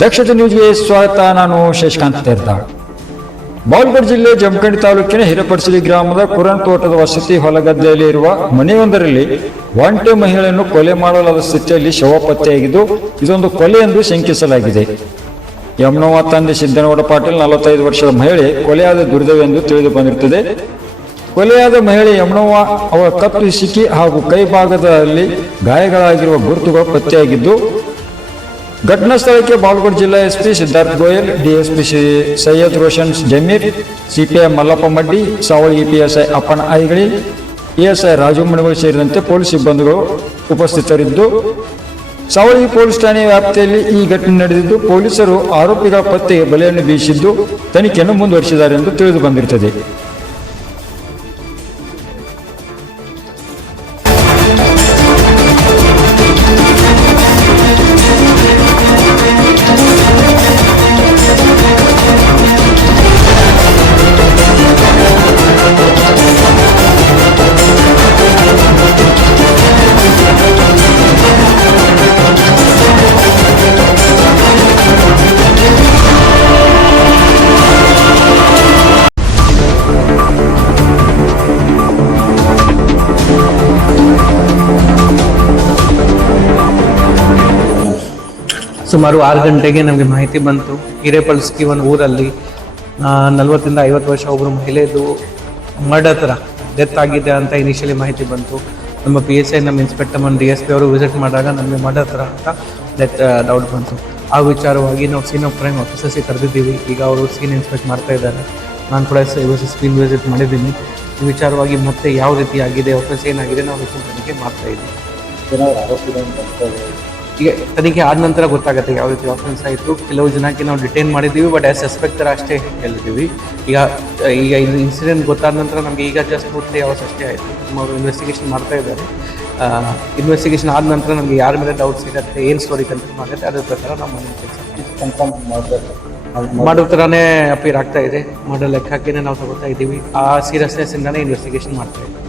ದಕ್ಷತೆ ನ್ಯೂಸ್ಗೆ ಸ್ವಾಗತ. ನಾನು ಶಶಿಕಾಂತ್ ತೇರ್ದಾಳ್. ಬಾಗಲಕೋಟೆ ಜಿಲ್ಲೆ ಜಮಖಂಡಿ ತಾಲೂಕಿನ ಹಿರೇಪಡಸಲಿ ಗ್ರಾಮದ ಕುರನ್ ತೋಟದ ವಸತಿ ಹೊಲಗದ್ದೆಯಲ್ಲಿ ಇರುವ ಮನೆಯೊಂದರಲ್ಲಿ ಒಂಟೆ ಮಹಿಳೆಯನ್ನು ಕೊಲೆ ಮಾಡಲಾದ ಸ್ಥಿತಿಯಲ್ಲಿ ಶವ ಪತ್ತೆಯಾಗಿದ್ದು, ಇದೊಂದು ಕೊಲೆ ಎಂದು ಶಂಕಿಸಲಾಗಿದೆ. ಯಮನೋವ ತಂದೆ ಸಿದ್ದನಗೌಡ ಪಾಟೀಲ್ 45 ವರ್ಷದ ಮಹಿಳೆ ಕೊಲೆಯಾದ ದುರ್ದೈವವೆಂದು ತಿಳಿದು ಬಂದಿರುತ್ತದೆ. ಕೊಲೆಯಾದ ಮಹಿಳೆ ಯಮನೋವ ಅವರ ಕತ್ತು ಹಿಸುಕಿ ಹಾಗೂ ಕೈ ಭಾಗದಲ್ಲಿ ಗಾಯಗಳಾಗಿರುವ ಗುರುತುಗಳು ಪತ್ತೆಯಾಗಿದ್ದು, घटना ಸ್ಥಳಕ್ಕೆ ಬಾಗಲಕೋಟೆ ಜಿಲ್ಲಾ SP Siddharth Goyal, DSP Syed Roshan Zameer, CPI Mallappa Maddi, Savali PSI Appana Aigali, ASI Raju ಮಣಗಳು ಸೇರಿದಂತೆ ಪೊಲೀಸ್ ಸಿಬ್ಬಂದಿಗಳು ಉಪಸ್ಥಿತರಿದ್ದು, ಸಾವಳಿ ಪೊಲೀಸ್ ಠಾಣೆ ವ್ಯಾಪ್ತಿಯಲ್ಲಿ ಈ ಘಟನೆ ನಡೆದಿದ್ದು, ಪೊಲೀಸರು ಆರೋಪಿಗಳ ಪತ್ತೆಗೆ ಬಲೆಯನ್ನು ಬೀಸಿದ್ದು ತನಿಖೆಯನ್ನು ಮುಂದುವರಿಸಿದ್ದಾರೆ ಎಂದು ತಿಳಿದು ಬಂದಿರುತ್ತದೆ. ಸುಮಾರು 6 ಗಂಟೆಗೆ ನಮಗೆ ಮಾಹಿತಿ ಬಂತು. ಹಿರೇಪಳಸ್ಕಿ ಒಂದು ಊರಲ್ಲಿ 40 ರಿಂದ 50 ವರ್ಷ ಒಬ್ಬರು ಮಹಿಳೆದು ಮರ್ಡರ್ ಥರ ಡೆತ್ ಆಗಿದೆ ಅಂತ ಇನಿಷಿಯಲಿ ಮಾಹಿತಿ ಬಂತು. ನಮ್ಮ PSI, ನಮ್ಮ ಇನ್ಸ್ಪೆಕ್ಟರ್, ನಮ್ಮ DSP ಅವರು ವಿಸಿಟ್ ಮಾಡಿದಾಗ ನಮಗೆ ಮರ್ಡರ್ ಥರ ಅಂತ ಡೌಟ್ ಬಂತು. ಆ ವಿಚಾರವಾಗಿ ನಾವು ಸೀನ್ ಆಫ್ ಕ್ರೈಮ್ ಆಫೀಸರ್ಸಿಗೆ ಕರೆದಿದ್ದೀವಿ. ಈಗ ಅವರು ಸೀನ್ ಇನ್ಸ್ಪೆಕ್ಟ್ ಮಾಡ್ತಾ ಇದ್ದಾರೆ. ನಾನು ಕೂಡ ಸ್ಕ್ರೀನ್ ವಿಸಿಟ್ ಮಾಡಿದ್ದೀನಿ. ಈ ವಿಚಾರವಾಗಿ ಮತ್ತೆ ಯಾವ ರೀತಿ ಆಗಿದೆ, ಆಫೀಸ್ ಏನಾಗಿದೆ ನಾವು ತನಿಖೆ ಮಾಡ್ತಾ ಇದ್ದೀವಿ. ಈಗ ತನಿಖೆ ಆದ ನಂತರ ಗೊತ್ತಾಗುತ್ತೆ ಯಾವ ರೀತಿ ಆಫೆನ್ಸ್ ಆಯಿತು. ಕೆಲವು ಜನಕ್ಕೆ ನಾವು ಡಿಟೈನ್ ಮಾಡಿದ್ದೀವಿ, ಬಟ್ ಆಸ್ ಸಸ್ಪೆಕ್ಟರ್ ಅಷ್ಟೇ ಹೇಳಿದ್ದೀವಿ. ಈಗ ಇದು ಇನ್ಸಿಡೆಂಟ್ ಗೊತ್ತಾದ ನಂತರ ನಮಗೆ ಈಗ ಜಸ್ಟ್ 2-3 ಅವರ್ಸ್ ಅಷ್ಟೇ ಆಯಿತು. ಅವರು ಇನ್ವೆಸ್ಟಿಗೇಷನ್ ಮಾಡ್ತಾ ಇದ್ದಾರೆ. ಇನ್ವೆಸ್ಟಿಗೇಷನ್ ಆದ ನಂತರ ನಮಗೆ ಯಾರ ಮೇಲೆ ಡೌಟ್ಸ್ ಇರುತ್ತೆ, ಏನು ಸ್ಟೋರಿ ಕನ್ಫರ್ಮ್ ಆಗುತ್ತೆ, ಅದ್ರ ಪ್ರಕಾರ ನಾವು ಮನೆ ಕೆಲಸ ಮಾಡೋ ಥರನೇ ಅಪೀರ್ ಆಗ್ತಾ ಇದೆ. ಮಾಡೋ ಲೆಕ್ಕ ಹಾಕಿನೇ ನಾವು ತಗೋತಾ ಇದ್ದೀವಿ. ಆ ಸೀರಿಯಸ್ನೆಸ್ಸಿಂದನೇ ಇನ್ವೆಸ್ಟಿಗೇಷನ್ ಮಾಡ್ತಾ ಇದ್ದೀವಿ.